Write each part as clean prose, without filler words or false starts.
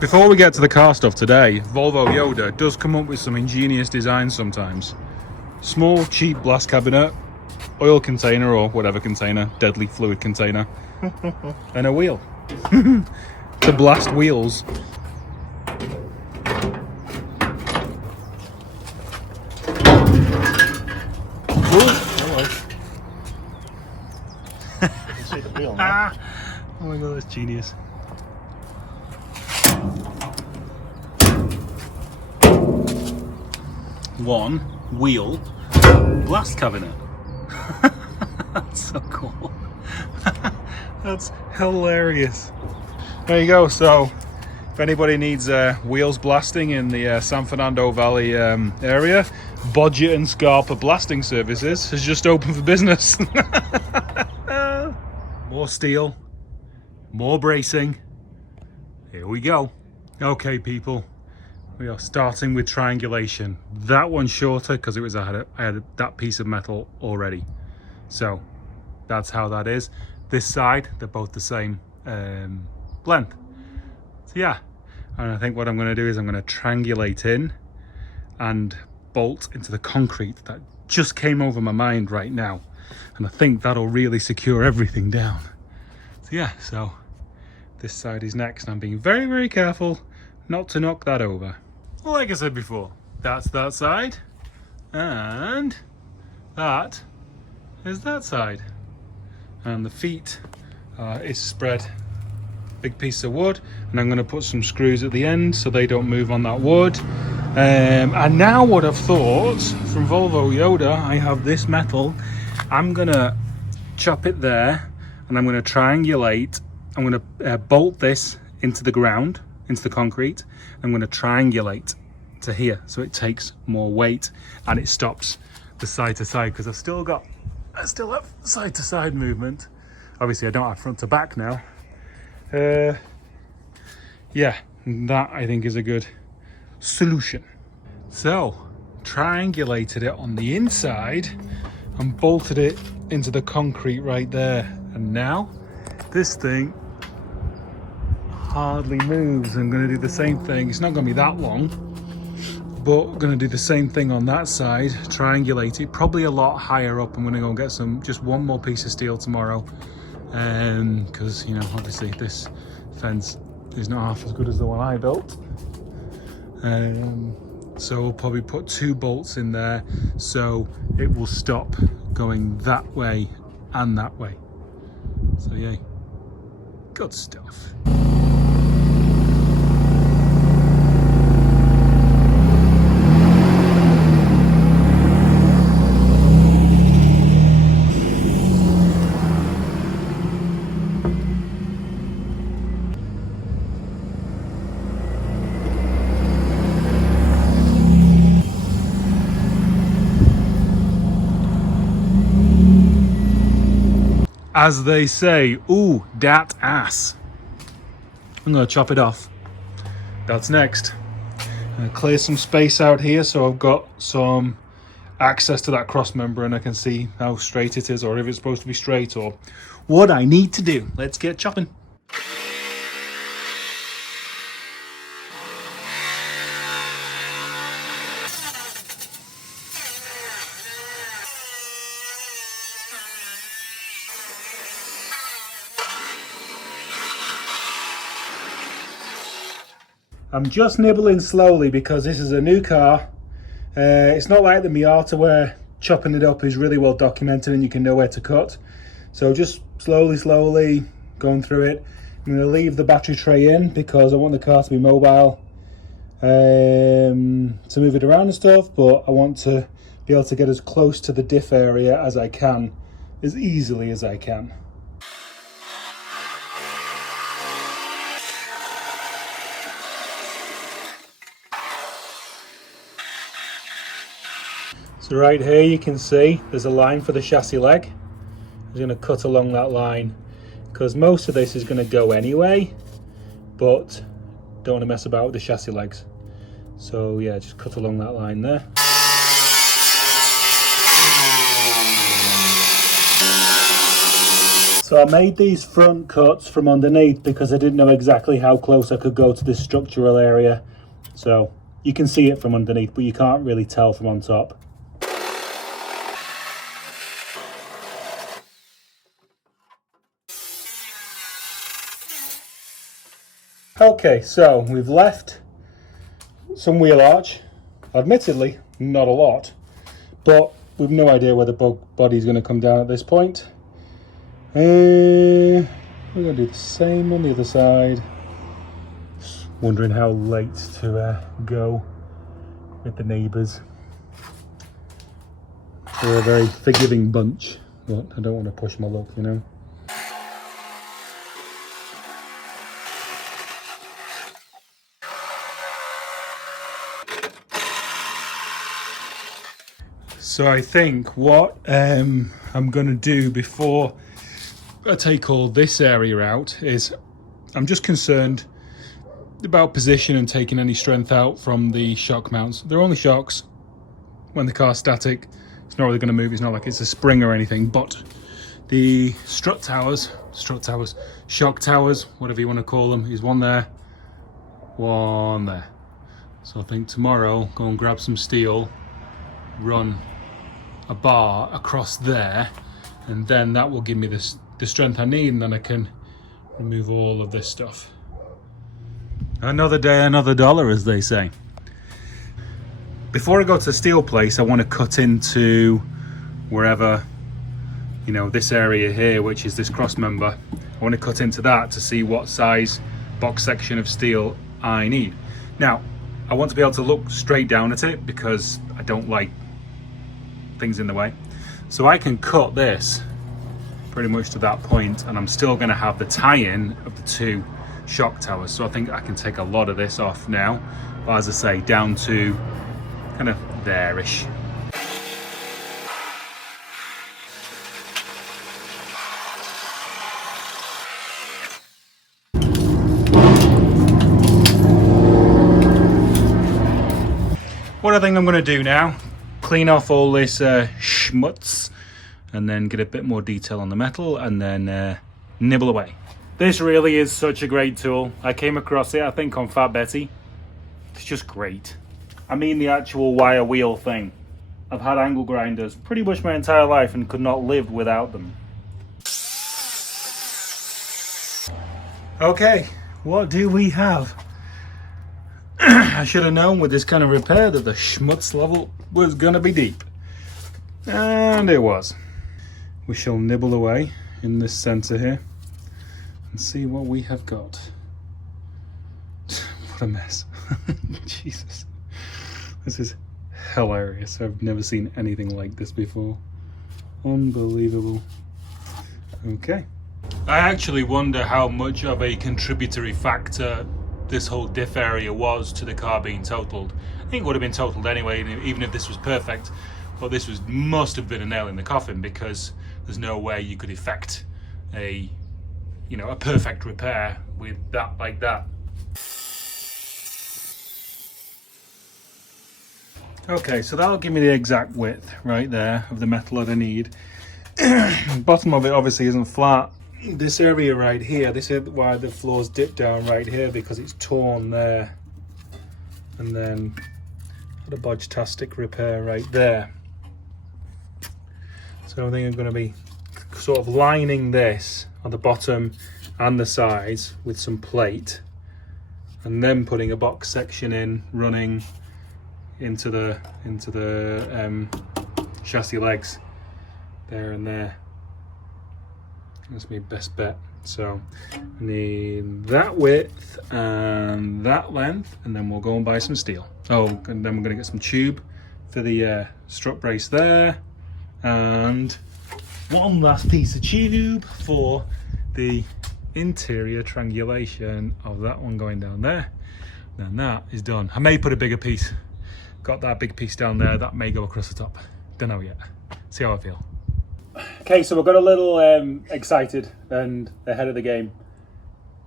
Before we get to the car stuff today, Volvo Yoda does come up with some ingenious designs sometimes. Small, cheap blast cabinet, oil container or whatever container, deadly fluid container, and a wheel to blast wheels. See the wheel now. Oh my god, that's genius. One wheel blast cabinet. That's so cool. That's hilarious. There you go. So if anybody needs wheels blasting in the San Fernando Valley area, Bodget and Scarpa Blasting Services has just opened for business. More steel, more bracing. Here we go. Okay, people, we are starting with triangulation. That one's shorter because it was I had that piece of metal already. So that's how that is. This side, they're both the same length. So yeah, and I think what I'm going to do is I'm going to triangulate in and bolt into the concrete. That just came over my mind right now, and I think that'll really secure everything down. So yeah, so this side is next, and I'm being very, very careful not to knock that over. Like I said before, that's that side, and that is that side. And the feet is spread, big piece of wood, and I'm going to put some screws at the end so they don't move on that wood. And now what I've thought, from Volvo Yoda, I have this metal. I'm going to chop it there, and I'm going to triangulate. I'm going to bolt this into the ground, into the concrete. I'm going to triangulate to here so it takes more weight and it stops the side to side, because I still have side to side movement. Obviously I don't have front to back now. Yeah, that I think is a good solution. So triangulated it on the inside and bolted it into the concrete right there, and now this thing hardly moves. I'm going to do the same thing. It's not going to be that long, but I'm going to do the same thing on that side, triangulate it probably a lot higher up. I'm going to go and get just one more piece of steel tomorrow, because you know, obviously this fence is not half as good as the one I built. So we'll probably put 2 bolts in there so it will stop going that way and that way. So yeah, good stuff. As they say, ooh, dat ass. I'm gonna chop it off. That's next. I'm gonna clear some space out here so I've got some access to that cross member and I can see how straight it is, or if it's supposed to be straight, or what I need to do. Let's get chopping. I'm just nibbling slowly because this is a new car. It's not like the Miata where chopping it up is really well documented and you can know where to cut. So just slowly going through it. I'm going to leave the battery tray in because I want the car to be mobile, to move it around and stuff, but I want to be able to get as close to the diff area as I can, as easily as I can. So right here you can see there's a line for the chassis leg. I'm going to cut along that line because most of this is going to go anyway, but don't want to mess about with the chassis legs. So yeah, just cut along that line there. So I made these front cuts from underneath because I didn't know exactly how close I could go to this structural area. So you can see it from underneath, but you can't really tell from on top. Okay, so we've left some wheel arch, admittedly not a lot, but we've no idea where the bug body is going to come down at this point. We're going to do the same on the other side. Just wondering how late to go with the neighbours. They're a very forgiving bunch, but I don't want to push my luck, you know. So I think what I'm going to do before I take all this area out is I'm just concerned about position and taking any strength out from the shock mounts. They're only shocks. When the car's static, it's not really going to move. It's not like it's a spring or anything, but the shock towers, whatever you want to call them, is one there, one there. So I think tomorrow, go and grab some steel, run a bar across there, and then that will give me the strength I need, and then I can remove all of this stuff. Another day, another dollar, as they say. Before I go to the steel place, I want to cut into wherever, you know, this area here, which is this cross member. I want to cut into that to see what size box section of steel I need. Now, I want to be able to look straight down at it because I don't like things in the way. So I can cut this pretty much to that point, and I'm still going to have the tie-in of the two shock towers. So I think I can take a lot of this off now, but as I say, down to kind of there-ish. What I think I'm going to do now, clean off all this schmutz, and then get a bit more detail on the metal, and then nibble away. This really is such a great tool. I came across it, I think, on Fat Betty. It's just great. I mean the actual wire wheel thing. I've had angle grinders pretty much my entire life and could not live without them. Okay, what do we have? I should have known with this kind of repair that the schmutz level was going to be deep. And it was. We shall nibble away in this center here and see what we have got. What a mess. Jesus. This is hilarious. I've never seen anything like this before. Unbelievable. Okay. I actually wonder how much of a contributory factor this whole diff area was to the car being totaled. I think it would have been totaled anyway, even if this was perfect. But this must have been a nail in the coffin, because there's no way you could effect a perfect repair with that like that. Okay, so that'll give me the exact width right there of the metal that I need. Bottom of it obviously isn't flat. This area right here, this is why the floors dip down right here, because it's torn there. And then a bodge-tastic repair right there. So I think I'm going to be sort of lining this on the bottom and the sides with some plate, and then putting a box section in running into the chassis legs there and there. That's my best bet. So I need that width and that length, and then we'll go and buy some steel. Oh, and then we're going to get some tube for the strut brace there, and one last piece of tube for the interior triangulation of that one going down there. Then that is done. I may put a bigger piece. Got that big piece down there. That may go across the top. Don't know yet. See how I feel. Okay, so I got a little excited and ahead of the game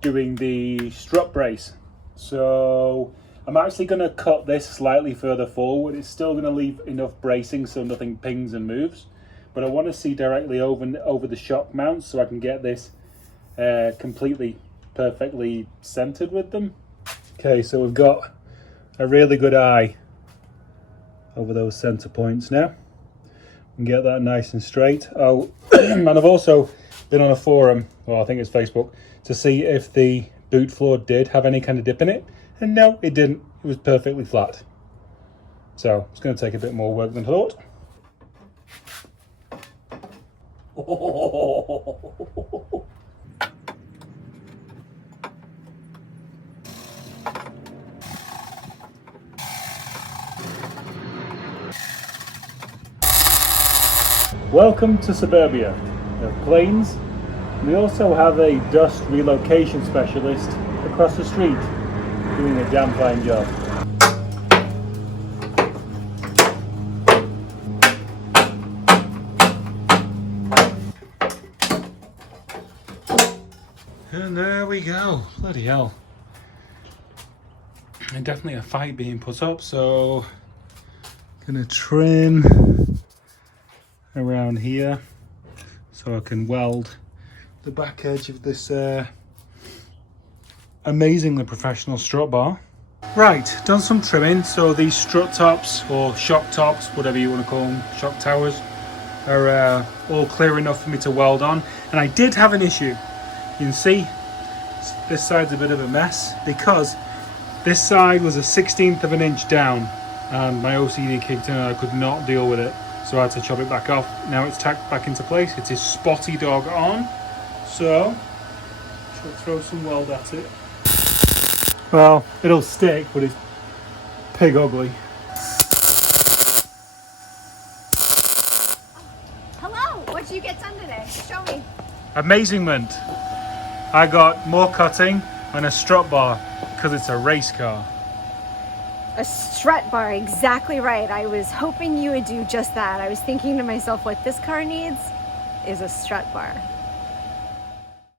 doing the strut brace. So I'm actually going to cut this slightly further forward. It's still going to leave enough bracing so nothing pings and moves. but I want to see directly over the shock mounts so I can get this completely perfectly centered with them. Okay, so we've got a really good eye over those center points now. And get that nice and straight. Oh, and I've also been on a forum, well, I think it's Facebook, to see if the boot floor did have any kind of dip in it. And no, it didn't. It was perfectly flat. So it's going to take a bit more work than I thought. Welcome to suburbia. We have planes. We also have a dust relocation specialist across the street doing a damn fine job. And there we go. Bloody hell. And definitely a fight being put up, so gonna trim around here so I can weld the back edge of this amazingly professional strut bar. Right, done some trimming. So these strut tops or shock tops, whatever you want to call them, shock towers, are all clear enough for me to weld on. And I did have an issue. You can see this side's a bit of a mess because this side was a 1/16 of an inch down and my OCD kicked in and I could not deal with it. So I had to chop it back off. Now it's tacked back into place. It is spotty dog on. So, should throw some weld at it. Well, it'll stick, but it's pig ugly. Hello, what did you get done today? Show me. Amazingment. I got more cutting and a strut bar because it's a race car. A strut bar, exactly right. I was hoping you would do just that. I was thinking to myself, what this car needs is a strut bar.